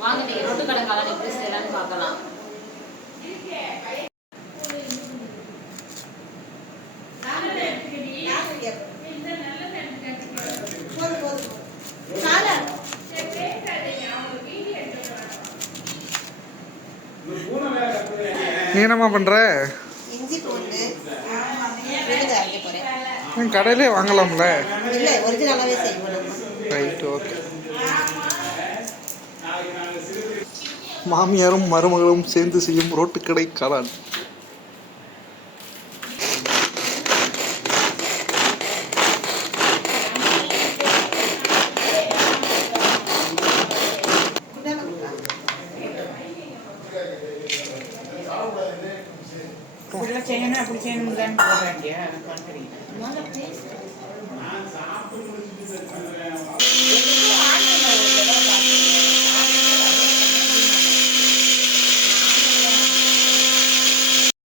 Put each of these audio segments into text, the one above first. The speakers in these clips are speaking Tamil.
வாங்க ரொட்டு கடை எப்படி செய்யலாம்னு பார்க்கலாம். நீ என்னம்மா பண்ற? விழுது அரைக்க போகிறேன் கடையிலே வாங்கலாம்ல? இல்லை ஒரிஜினலாகவே செய்வோம் நம்ம ரைட் ஓகே மாமியாரும் மருமகளும் சேர்ந்து செய்யும் ரோட்டுக்கடை காளான் இப்படிலாம் செய்யணும் அப்படி செய்யணும்னு போடுறாங்க பண்ணுறீங்க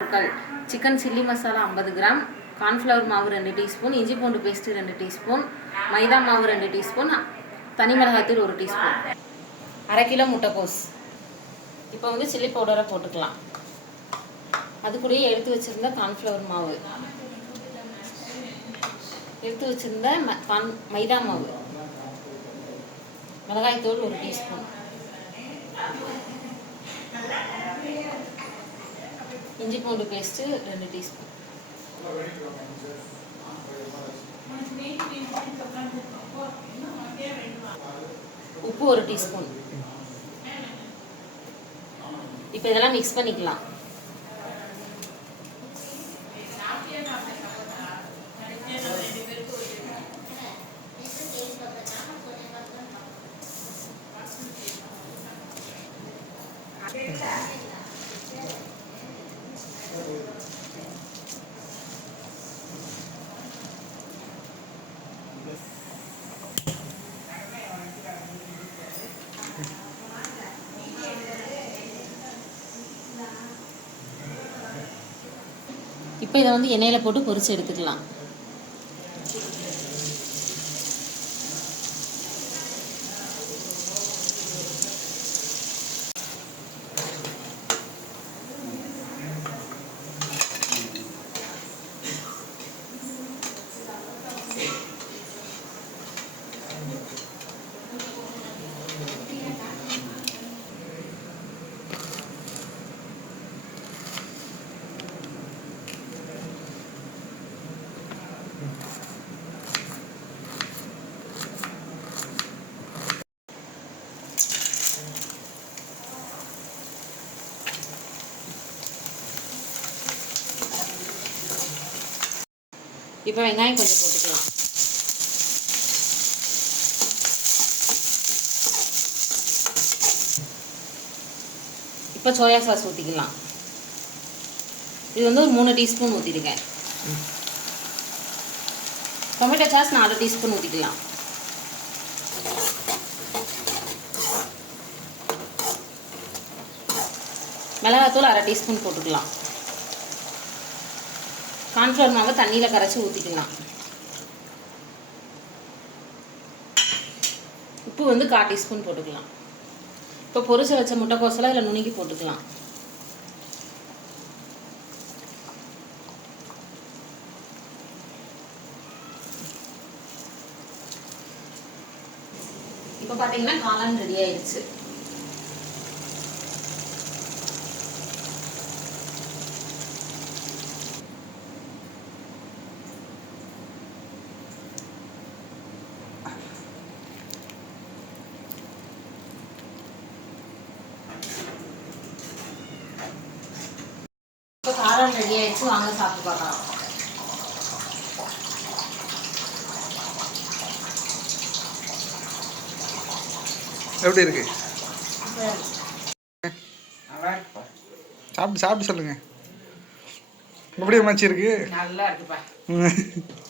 பொருட்கள் சிக்கன் சில்லி மசாலா ஐம்பது கிராம் கார்ன்ஃப்ளவர் மாவு ரெண்டு டீஸ்பூன் இஞ்சி பூண்டு பேஸ்ட்டு ரெண்டு டீஸ்பூன் மைதா மாவு ரெண்டு டீஸ்பூன் தனி மிளகாய்த்தூள் ஒரு டீஸ்பூன் அரை கிலோ முட்டைக்கோஸ் இப்போ வந்து சில்லி பவுடரை போட்டுக்கலாம். அதுக்குள்ளேயே எடுத்து வச்சிருந்த கார்ன்ஃப்ளவர் மாவு. எடுத்து வச்சிருந்த ம- மைதா மாவு. மிளகாய் மிளகாய்த்தூள் ஒரு டீஸ்பூன் இஞ்சி பூண்டு பேஸ்ட்டு ரெண்டு டீஸ்பூன் உப்பு ஒரு டீஸ்பூன் இப்போ இதெல்லாம் மிக்ஸ் பண்ணிக்கலாம். இப்போ இதை வந்து எண்ணெயில் போட்டு பொரிச்சு எடுத்துக்கலாம். இப்போ வெங்காயம் கொஞ்சம் போட்டுக்கலாம். இப்போ சோயா சாஸ் ஊற்றிக்கலாம் இது வந்து ஒரு மூணு டீஸ்பூன் ஊற்றிருக்கேன் டொமேட்டோ சாஸ் நாலு டீஸ்பூன் ஊற்றிக்கலாம் மிளகாத்தூள் அரை டீஸ்பூன் போட்டுக்கலாம். கார்ன்ஃப்ளவர் மாவை தண்ணியில் கரைச்சி ஊற்றிக்கலாம் உப்பு வந்து கால் டீஸ்பூன் போட்டுக்கலாம். இப்போ பொரிச்சு வச்ச முட்டைக்கோசெல்லாம் இதில் நுணுக்கி போட்டுக்கலாம். இப்போ பார்த்தீங்கன்னா காளான் ரெடி ஆயிடுச்சு இப்போ காளான் ரெடி ஆயிடுச்சு வாங்க சாப்பிட்டு பார்க்கலாம். எப்படி இருக்கு? சாப்பிட்டு சாப்பிட்டு சொல்லுங்க. எப்படி மச்சி இருக்கு நல்லா இருக்குப்பா.